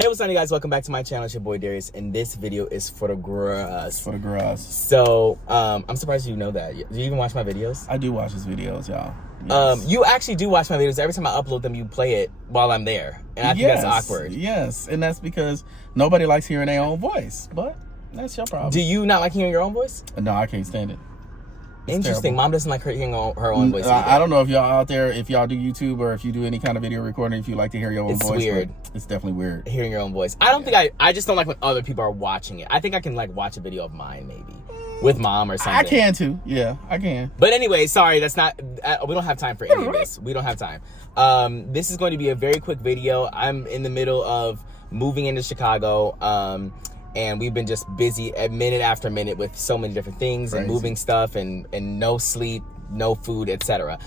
Hey, what's up, you guys? Welcome back to my channel. It's your boy Darius, and this video is for the grass. For the grass. So, I'm surprised you know that. Do you even watch my videos? I do watch his videos, y'all. Yes. You actually do watch my videos. Every time I upload them, you play it while I'm there, and I think that's awkward. Yes, and that's because nobody likes hearing their own voice, but that's your problem. Do you not like hearing your own voice? No, I can't stand it. Interesting. Terrible. Mom doesn't like hearing her own voice. I don't know if y'all out there, if y'all do YouTube or if you do any kind of video recording, if you like to hear your own voice. It's weird. It's definitely weird. Hearing your own voice. I don't think I just don't like when other people are watching it. I think I can like watch a video of mine maybe with mom or something. I can too. Yeah, I can. But anyway, sorry, that's not, we don't have time for any of this. We don't have time. This is going to be a very quick video. I'm in the middle of moving into Chicago. And we've been just busy minute after minute with so many different things. Crazy. And moving stuff and no sleep, no food, etc.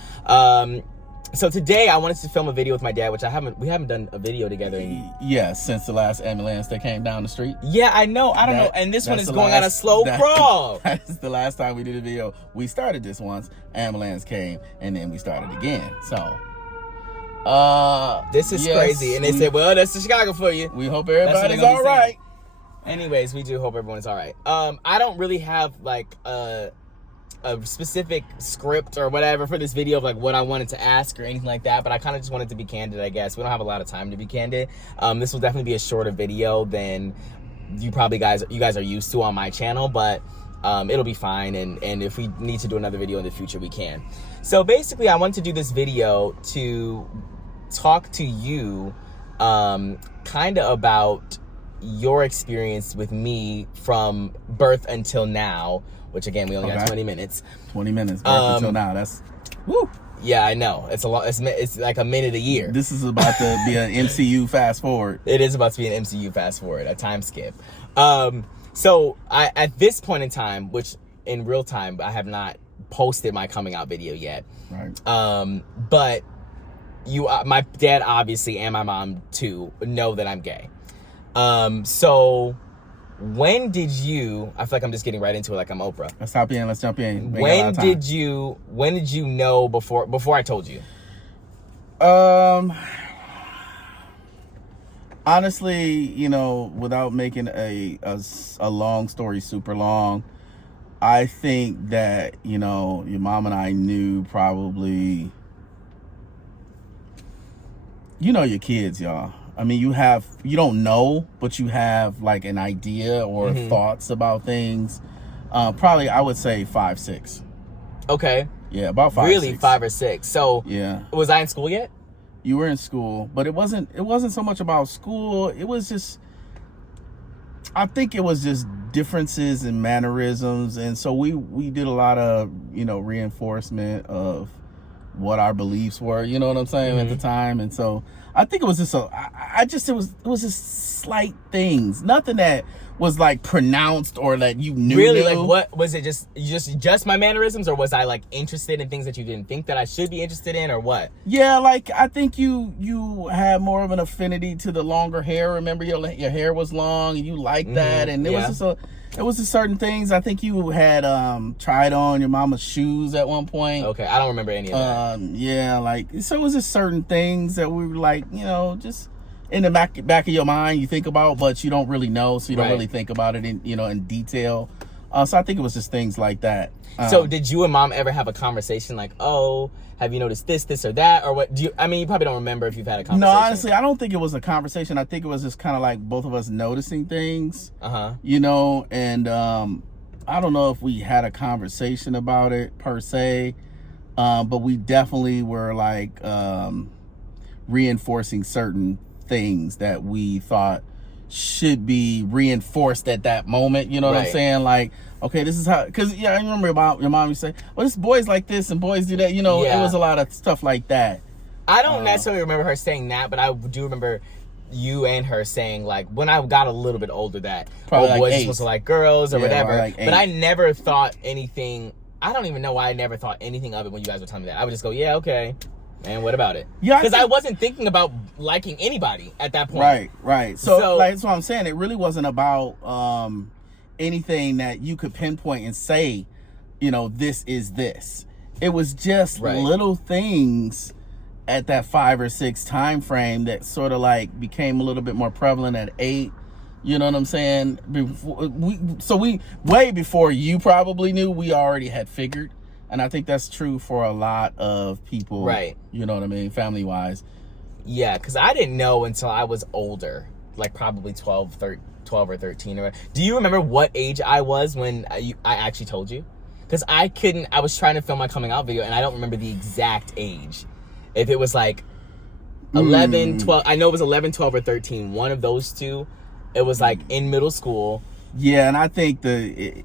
So today I wanted to film a video with my dad, which we haven't done a video together since the last ambulance that came down the street. Yeah, I know. I don't know. And this one is going on a slow crawl. That's the last time we did a video. We started this once, ambulance came, and then we started again. So this is crazy. And they said, well, that's the Chicago for you. We hope everybody's all right. Anyways, we do hope everyone's all right. I don't really have like a specific script or whatever for this video of like what I wanted to ask or anything like that, but I kind of just wanted to be candid, I guess. We don't have a lot of time to be candid. This will definitely be a shorter video than you guys are used to on my channel, but it'll be fine, and if we need to do another video in the future, we can. So basically, I wanted to do this video to talk to you kind of about your experience with me from birth until now, which again, we only got 20 minutes. 20 minutes, birth until now. That's, woo. Yeah, I know. It's a lot. It's like a minute a year. This is about to be an MCU fast forward. It is about to be an MCU fast forward, a time skip. So at this point in time, which in real time, I have not posted my coming out video yet. Right. But my dad obviously and my mom too know that I'm gay. So when did you, I feel like I'm just getting right into it like I'm Oprah. Let's hop in, let's jump in. When did you know before I told you? Honestly, you know, without making a long story super long, I think that, you know, your mom and I knew probably, you know, your kids, y'all. I mean, you don't know, but you have like an idea or thoughts about things. Probably, I would say 5, 6. Okay. Yeah, about 5, really, 6. 5 or 6. So yeah, was I in school yet? You were in school, but it wasn't so much about school. It was just, I think it was just differences in mannerisms. And so we did a lot of, you know, reinforcement of what our beliefs were, you know what I'm saying, at the time. And so I think it was just it was just slight things, nothing that was like pronounced or that you knew. Really? Like, what was it? Just my mannerisms, or was I like interested in things that you didn't think that I should be interested in, or what? Yeah, like I think you had more of an affinity to the longer hair. Remember, your hair was long and you liked that, and it was just certain things. I think you had tried on your mama's shoes at one point. Okay, I don't remember any of that. Yeah, like, so it was just certain things that we were like, you know, just in the back of your mind you think about, but you don't really know, so you don't really think about it in detail. So I think it was just things like that. So did you and mom ever have a conversation like, oh, have you noticed this or that, or what? I mean, you probably don't remember if you've had a conversation. No, honestly, I don't think it was a conversation. I think it was just kind of like both of us noticing things. You know, and I don't know if we had a conversation about it per se, but we definitely were like reinforcing certain things that we thought should be reinforced at that moment. You know what I'm saying? Like, okay, this is how, because I remember about your mom used to say, well, this boys like this and boys do that, you know. It was a lot of stuff like that. I don't necessarily remember her saying that, but I do remember you and her saying, like, when I got a little bit older, that probably like boys are supposed to like girls or whatever. Like but I never thought anything. I don't even know why I never thought anything of it when you guys were telling me that. I would just go, yeah, okay. And what about it? Yeah, because I wasn't thinking about liking anybody at that point. Right. So like, that's what I'm saying. It really wasn't about anything that you could pinpoint and say, you know, this is this. It was just little things at that 5 or 6 time frame that sort of like became a little bit more prevalent at 8. You know what I'm saying? We way before you probably knew, we already had figured. And I think that's true for a lot of people. Right. You know what I mean? Family wise. Yeah, because I didn't know until I was older, like probably 12 or 13. Do you remember what age I was when I actually told you? Because I was trying to film my coming out video and I don't remember the exact age. If it was like 11, 12, I know it was 11, 12, or 13. One of those two. It was like in middle school. Yeah, and I think it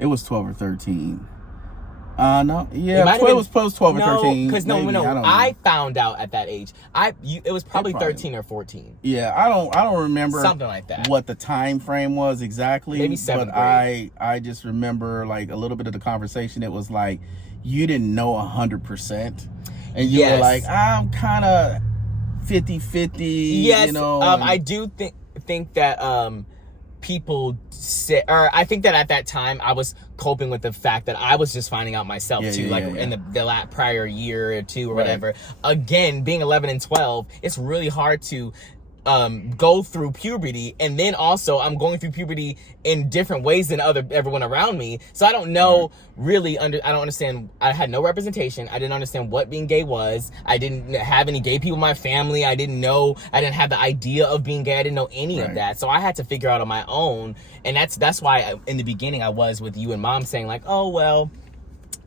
was 12 or 13. No, yeah, it was post 12 or 13. Because I found out at that age. It was probably 13 or 14. Yeah, I don't remember something like that. What the time frame was exactly. Maybe 7th but grade. I just remember like a little bit of the conversation. It was like you didn't know 100%, and you were like, I'm kind of 50-50. Yes, you know. I do think that people say, or I think that at that time I was coping with the fact that I was just finding out myself in the prior year or two or whatever. Again, being 11 and 12, it's really hard to go through puberty, and then also I'm going through puberty in different ways than everyone around me. So I don't know I don't understand. I had no representation. I didn't understand what being gay was. I didn't have any gay people in my family. I didn't have the idea of being gay. I didn't know any of that. So I had to figure out on my own. And that's why in the beginning I was with you and Mom saying like, oh, well,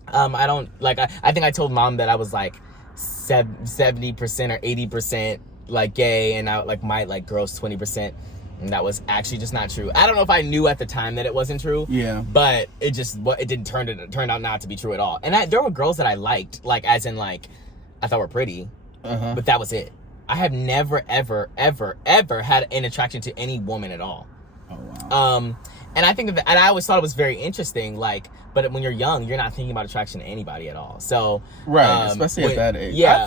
I don't like, I think I told Mom that I was like 70% or 80% like gay, and I like might like girls 20%, and that was actually just not true. I don't know if I knew at the time that it wasn't true. Yeah. But it didn't turn out not to be true at all. And there were girls that I liked, like as in like I thought were pretty, but that was it. I have never ever had an attraction to any woman at all. Oh wow. And I think and I always thought it was very interesting, like, but when you're young, you're not thinking about attraction to anybody at all. So especially at that age. Yeah.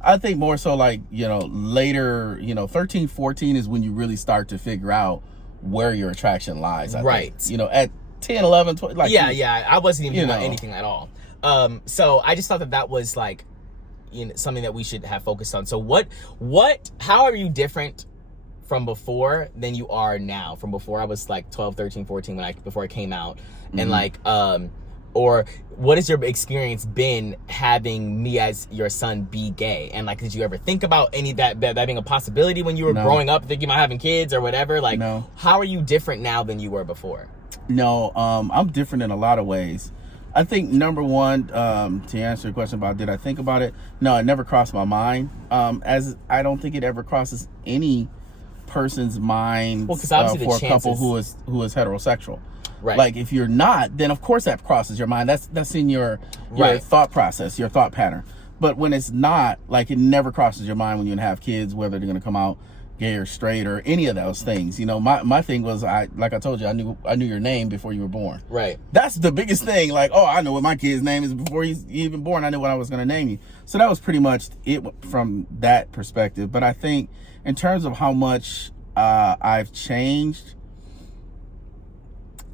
I think more so like, later, 13, 14 is when you really start to figure out where your attraction lies. I think. At 10, 11, 12, like. Yeah. I wasn't even thinking about anything at all. So I just thought that was like, something that we should have focused on. So how are you different from before than you are now? From before I was like 12, 13, 14 before I came out. And like, or what has your experience been having me as your son be gay? And like, did you ever think about any that being a possibility when you were growing up, thinking about having kids or whatever? Like, how are you different now than you were before? No, I'm different in a lot of ways. I think number one, to answer your question about did I think about it? No, it never crossed my mind. As I don't think it ever crosses any person's mind for a couple who is heterosexual. Right. Like if you're not, then of course that crosses your mind. That's in your thought process, your thought pattern. But when it's not, like it never crosses your mind when you have kids, whether they're gonna come out gay or straight or any of those things. My thing was like I told you, I knew your name before you were born. Right. That's the biggest thing. Like, oh, I know what my kid's name is before he's even born. I knew what I was gonna name you. So that was pretty much it from that perspective. But I think in terms of how much I've changed,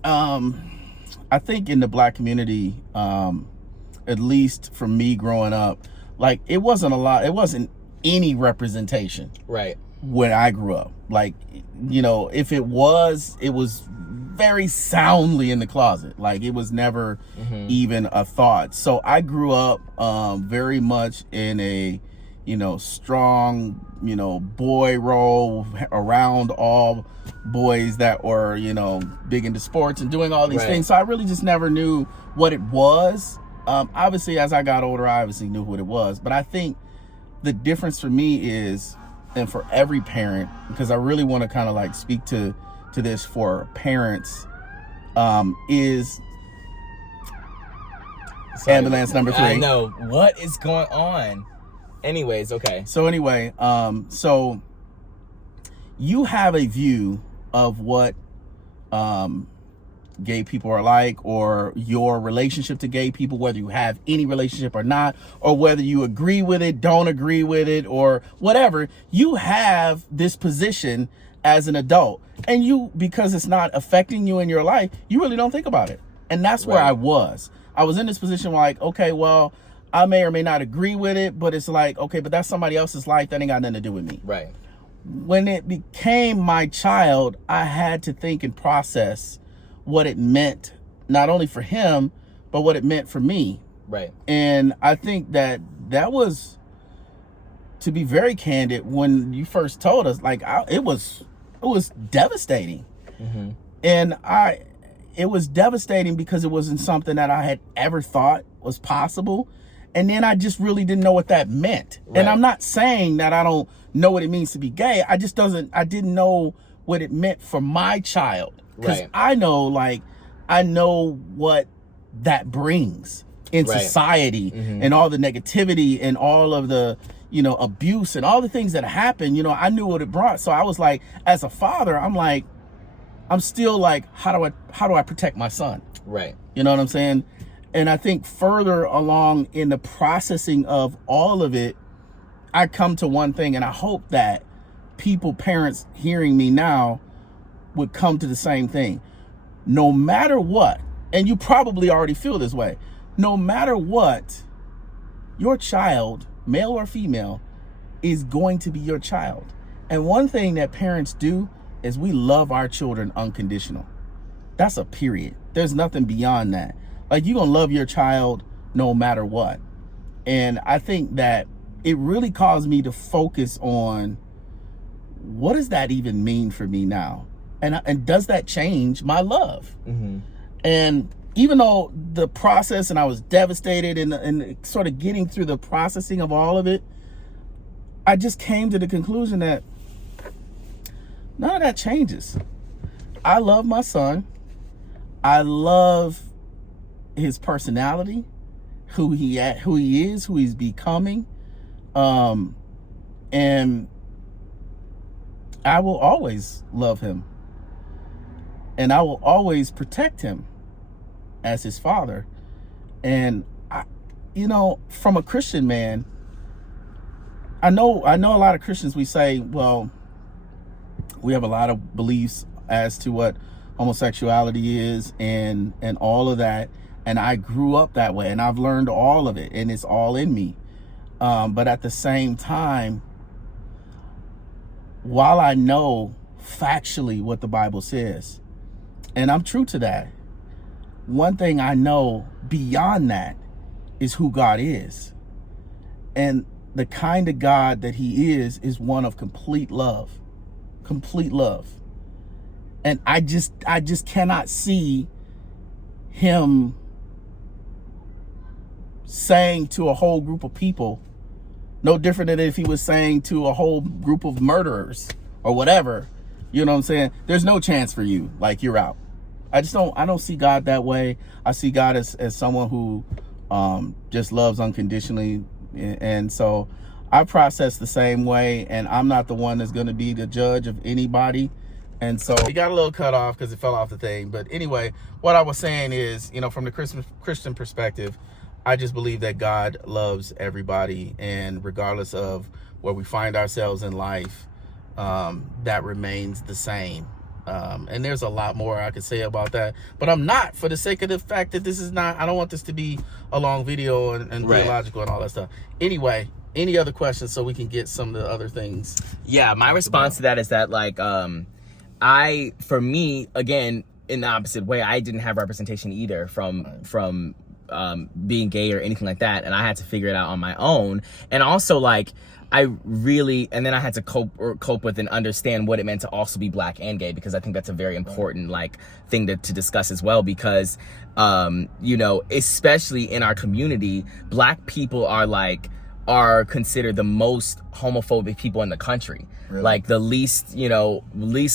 I think in the Black community, at least for me growing up, like it wasn't any representation. Right. When I grew up. Like, if it was very soundly in the closet. Like it was never even a thought. So I grew up very much in a strong, boy role around all boys that were, big into sports and doing all these things. So I really just never knew what it was. Obviously, as I got older, I obviously knew what it was. But I think the difference for me is, and for every parent, because I really want to kind of like speak to this for parents, is ambulance number 3. I know. What is going on? Anyways, okay. So anyway, so you have a view of what gay people are like, or your relationship to gay people, whether you have any relationship or not, or whether you agree with it, don't agree with it, or whatever. You have this position as an adult, and because it's not affecting you in your life, you really don't think about it. And that's where I was in this position where like, okay, well, I may or may not agree with it, but it's like, okay, but that's somebody else's life. That ain't got nothing to do with me. Right. When it became my child, I had to think and process what it meant, not only for him, but what it meant for me. Right. And I think that was, to be very candid, when you first told us, like, it was devastating. Mm-hmm. And it was devastating because it wasn't something that I had ever thought was possible. And then I just really didn't know what that meant. Right. And I'm not saying that I don't know what it means to be gay. I didn't know what it meant for my child. Because Right. I know what that brings in Right. society, Mm-hmm. and all the negativity and all of the, abuse and all the things that happen. I knew what it brought. So I was like, as a father, I'm still like, how do I protect my son? Right. You know what I'm saying? And I think further along in the processing of all of it, I come to one thing, and I hope that parents hearing me now would come to the same thing. No matter what, and you probably already feel this way, no matter what, your child, male or female, is going to be your child. And one thing that parents do is we love our children unconditional. That's a period. There's nothing beyond that. Like, you're going to love your child no matter what. And I think that it really caused me to focus on, what does that even mean for me now? And does that change my love? Mm-hmm. And even though the process, and I was devastated and sort of getting through the processing of all of it, I just came to the conclusion that none of that changes. I love my son. I love his personality, who he is, who he's becoming. And I will always love him. And I will always protect him as his father. And from a Christian man, I know a lot of Christians, we say, well, we have a lot of beliefs as to what homosexuality is and all of that. And I grew up that way, and I've learned all of it, and it's all in me. But at the same time, while I know factually what the Bible says, and I'm true to that, one thing I know beyond that is who God is. And the kind of God that he is one of complete love. Complete love. And I just cannot see him saying to a whole group of people, no different than if he was saying to a whole group of murderers or whatever, you know what I'm saying? There's no chance for you, like, you're out. I don't see God that way. I see God as someone who just loves unconditionally. And so I process the same way, and I'm not the one that's going to be the judge of anybody. And so it got a little cut off because it fell off the thing. But anyway, what I was saying is, from the Christian perspective, I just believe that God loves everybody, and regardless of where we find ourselves in life, that remains the same. And there's a lot more I could say about that, but I'm not, for the sake of the fact that this is not, I don't want this to be a long video and Right. theological and all that stuff. Anyway, any other questions so we can get some of the other things? Yeah, my response to that is that, like, for me, again, in the opposite way, I didn't have representation either from being gay or anything like that, and I had to figure it out on my own. And also, like, and then I had to cope with and understand what it meant to also be black and gay, because I think that's a very important, like, thing to discuss as well, because especially in our community, black people are considered the most homophobic people in the country. Really? Like, the least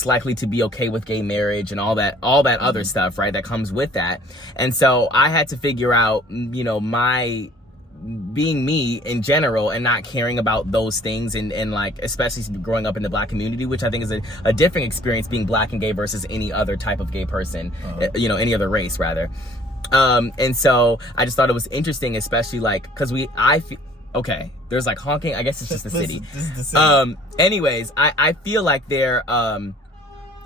likely to be okay with gay marriage and all that other stuff, right, that comes with that. And so I had to figure out, my being me in general and not caring about those things, and like, especially growing up in the black community, which I think is a different experience, being black and gay versus any other type of gay person, any other race rather. And so I just thought it was interesting, especially like, because okay, there's like honking, I guess it's just the city. This is the city. Anyways, I feel like there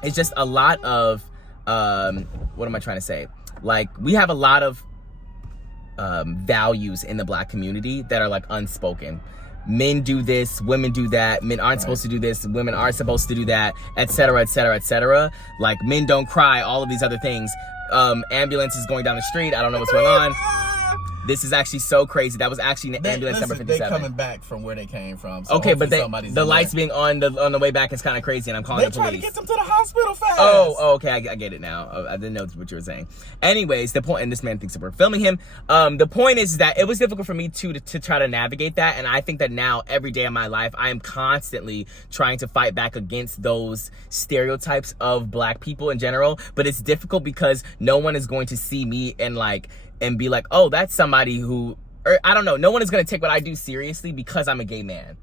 it's just a lot of what am I trying to say? Like, we have a lot of values in the Black community that are like unspoken. Men do this, women do that, men aren't supposed to do this, women are supposed to do that, etc., etc., etc. Like, men don't cry, all of these other things. Ambulance is going down the street, I don't know what's going on. This is actually so crazy. That was actually ambulance number 57. They're coming back from where they came from. So okay, but the lights being on the way back is kind of crazy, and I'm calling the police. They're trying to get them to the hospital fast. Oh, okay, I get it now. I didn't know what you were saying. Anyways, the point, and this man thinks that we're filming him. The point is that it was difficult for me to try to navigate that, and I think that now, every day of my life, I am constantly trying to fight back against those stereotypes of Black people in general, but it's difficult because no one is going to see me and be like, oh, that's somebody who, or I don't know, no one is going to take what I do seriously because I'm a gay man,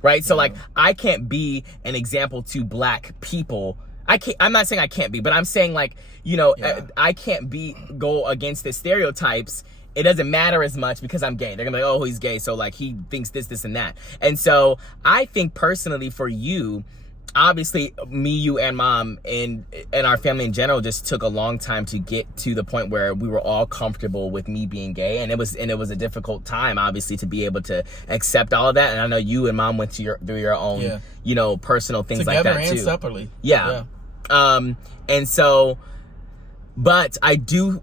right? So like, I can't be an example to Black people. I'm not saying I can't be, but I'm saying like, you know, I can't go against the stereotypes. It doesn't matter as much because I'm gay. They're gonna be like, oh, he's gay, so like he thinks this, and that. And so I think personally for you, obviously me, you, and mom and our family in general just took a long time to get to the point where we were all comfortable with me being gay, and it was a difficult time, obviously, to be able to accept all of that. And I know you and mom went through your own, you know, personal things together like that too. And separately. Yeah. And so, but I do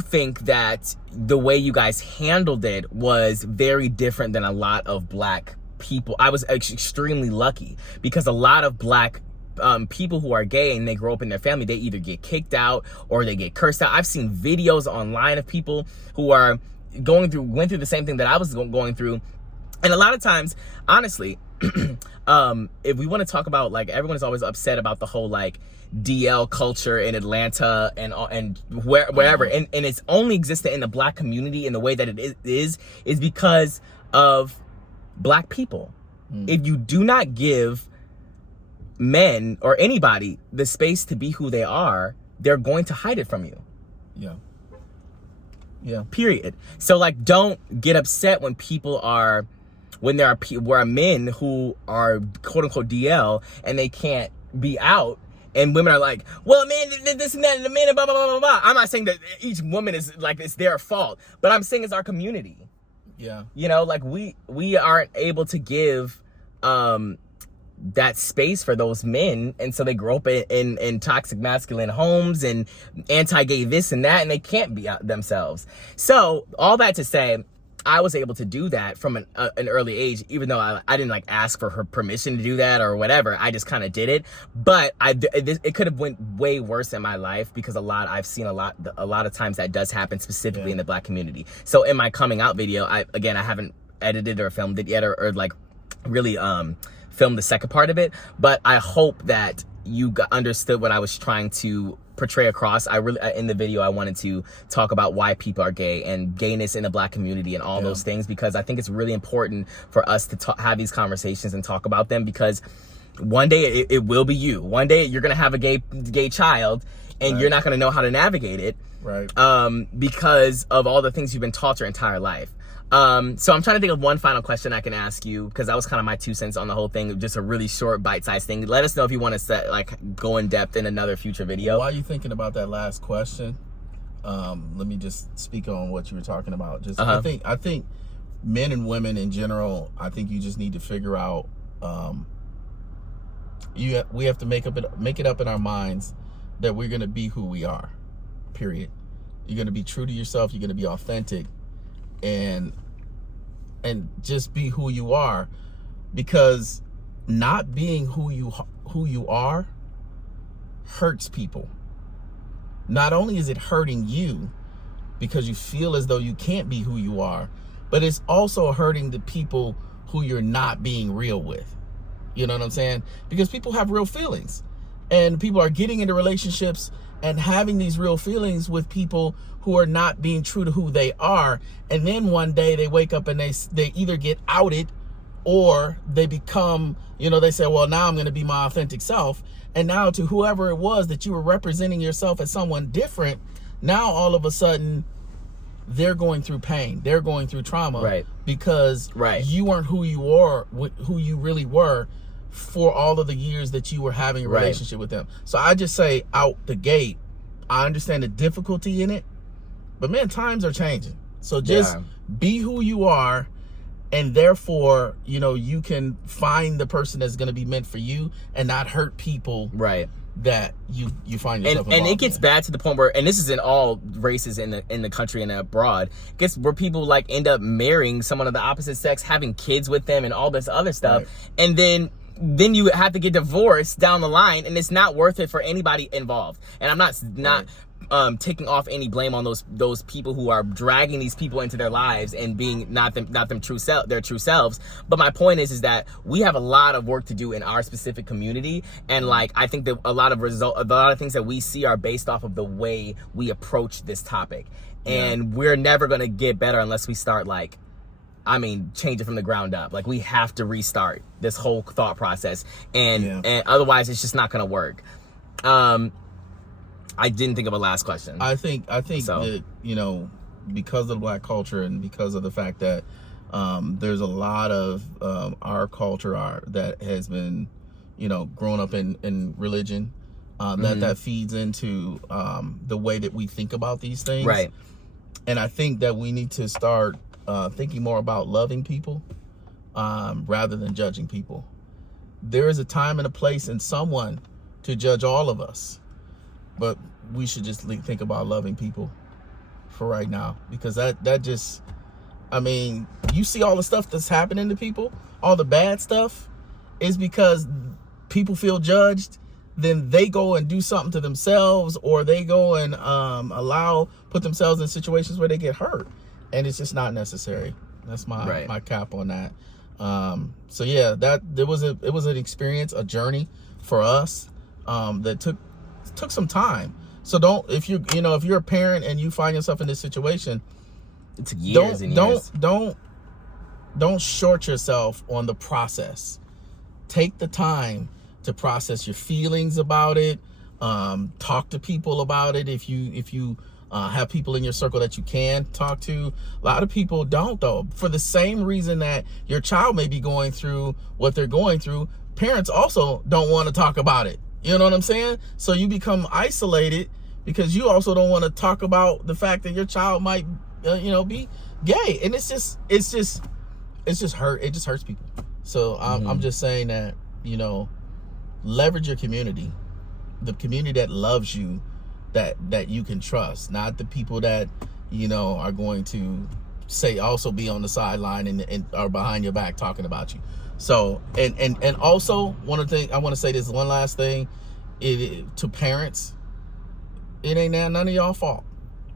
think that the way you guys handled it was very different than a lot of Black people. I was extremely lucky because a lot of Black people who are gay and they grow up in their family, they either get kicked out or they get cursed out. I've seen videos online of people who are went through the same thing that I was going through. And a lot of times, honestly, if we want to talk about, like, everyone is always upset about the whole like DL culture in Atlanta and wherever, and it's only existent in the Black community in the way that it is because of Black people. If you do not give men or anybody the space to be who they are, they're going to hide it from you. Yeah. Period. So like, don't get upset when there are men who are quote unquote DL and they can't be out. And women are like, well, man, this and that, and the men, blah, blah, blah, blah, blah. I'm not saying that each woman is like, it's their fault, but I'm saying it's our community. Yeah. You know, like we aren't able to give that space for those men, and so they grow up in toxic masculine homes and anti-gay this and that, and they can't be out themselves. So all that to say, I was able to do that from an early age, even though I didn't like ask for her permission to do that or whatever. I just kind of did it. But it could have went way worse in my life because I've seen a lot of times that does happen specifically in the Black community. So in my coming out video, I haven't edited or filmed it yet or like really filmed the second part of it. But I hope that you understood what I was trying to portray across. In the video, I wanted to talk about why people are gay and gayness in the Black community and all those things, because I think it's really important for us to have these conversations and talk about them, because one day it will be you. One day you're gonna have a gay child and you're not gonna know how to navigate it, because of all the things you've been taught your entire life. So I'm trying to think of one final question I can ask you, because that was kind of my 2 cents on the whole thing, just a really short bite-sized thing. Let us know if you want to go in depth in another future video. While you're thinking about that last question, let me just speak on what you were talking about. I think men and women in general, I think you just need to figure out, we have to make it up in our minds that we're going to be who we are, period. You're going to be true to yourself. You're going to be authentic. And just be who you are, because not being who you are hurts people. Not only is it hurting you because you feel as though you can't be who you are, but it's also hurting the people who you're not being real with. You know what I'm saying? Because people have real feelings, and people are getting into relationships and having these real feelings with people who are not being true to who they are. And then one day they wake up and they either get outed, or they become, they say, well, now I'm going to be my authentic self. And now to whoever it was that you were representing yourself as someone different, now all of a sudden they're going through pain. They're going through trauma, because you weren't who you really were for all of the years that you were having a relationship with them. So I just say out the gate, I understand the difficulty in it, but man, times are changing. So just be who you are, and therefore, you know, you can find the person that's going to be meant for you and not hurt people. Right. That you find yourself and it gets bad to the point where, and this is in all races in the country and abroad, it gets where people like end up marrying someone of the opposite sex, having kids with them and all this other stuff. Right. And then you have to get divorced down the line, and it's not worth it for anybody involved. And I'm not taking off any blame on those people who are dragging these people into their lives and being not their true selves. But my point is that we have a lot of work to do in our specific community, and like I think that a lot of things that we see are based off of the way we approach this topic, and we're never gonna get better unless we start change it from the ground up. Like, we have to restart this whole thought process, and otherwise it's just not gonna work. I didn't think of a last question. I think so. That, you know, because of the Black culture and because of the fact that there's a lot of our culture that has been, you know, grown up in religion, that feeds into the way that we think about these things. Right. And I think that we need to start thinking more about loving people rather than judging people. There is a time and a place and someone to judge all of us. But we should just think about loving people for right now, because that just, I mean, you see all the stuff that's happening to people, all the bad stuff is because people feel judged. Then they go and do something to themselves, or they go and put themselves in situations where they get hurt, and it's just not necessary. That's my cap on that. So yeah, it was an experience, a journey for us that took some time. So if you're a parent and you find yourself in this situation, it's years and years. Don't short yourself on the process. Take the time to process your feelings about it. Talk to people about it if you have people in your circle that you can talk to. A lot of people don't, though, for the same reason that your child may be going through what they're going through. Parents also don't want to talk about it. You know what I'm saying? So you become isolated because you also don't want to talk about the fact that your child might, be gay, and it's just hurt. It just hurts people. So I'm just saying that, you know, leverage your community, the community that loves you, that you can trust, not the people that, you know, are going to also be on the sideline and are behind your back talking about you. So, and also one of the things I want to say, this one last thing, to parents, it ain't none of y'all fault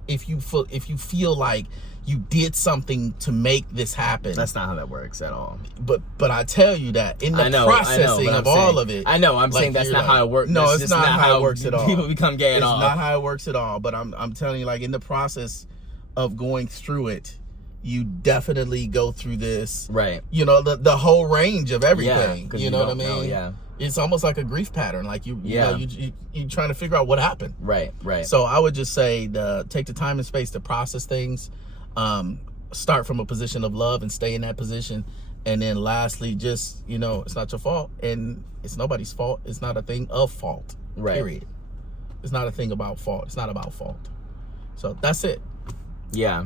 if you feel like you did something to make this happen. That's not how that works at all. But I tell you that in the processing of all of it. I know. I'm saying that's not how it works. No, it's not how it works at all. People become gay at all. It's not how it works at all. But I'm telling you, like, in the process of going through it, you definitely go through this. Right. You know, the whole range of everything. Yeah, you know what I mean? Yeah. It's almost like a grief pattern. Like you trying to figure out what happened. Right. So I would just say take the time and space to process things. Start from a position of love and stay in that position. And then lastly, just, you know, it's not your fault and it's nobody's fault. It's not a thing of fault. Right. Period. It's not a thing about fault. It's not about fault. So that's it. Yeah.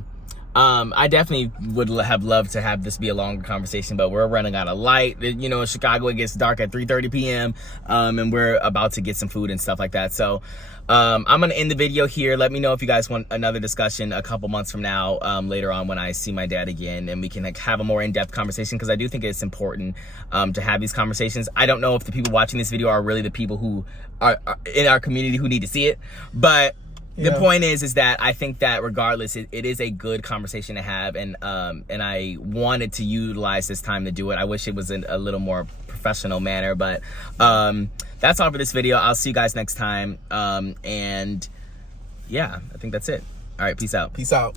I definitely would have loved to have this be a longer conversation, but we're running out of light. You know, in Chicago, it gets dark at 3:30 p.m. And we're about to get some food and stuff like that. So I'm going to end the video here. Let me know if you guys want another discussion a couple months from now, later on when I see my dad again, and we can have a more in-depth conversation, because I do think it's important to have these conversations. I don't know if the people watching this video are really the people who are in our community who need to see it, but the point is that I think that regardless, it is a good conversation to have, and I wanted to utilize this time to do it. I wish it was in a little more professional manner, but that's all for this video. I'll see you guys next time, and yeah, I think that's it. All right, peace out. Peace out.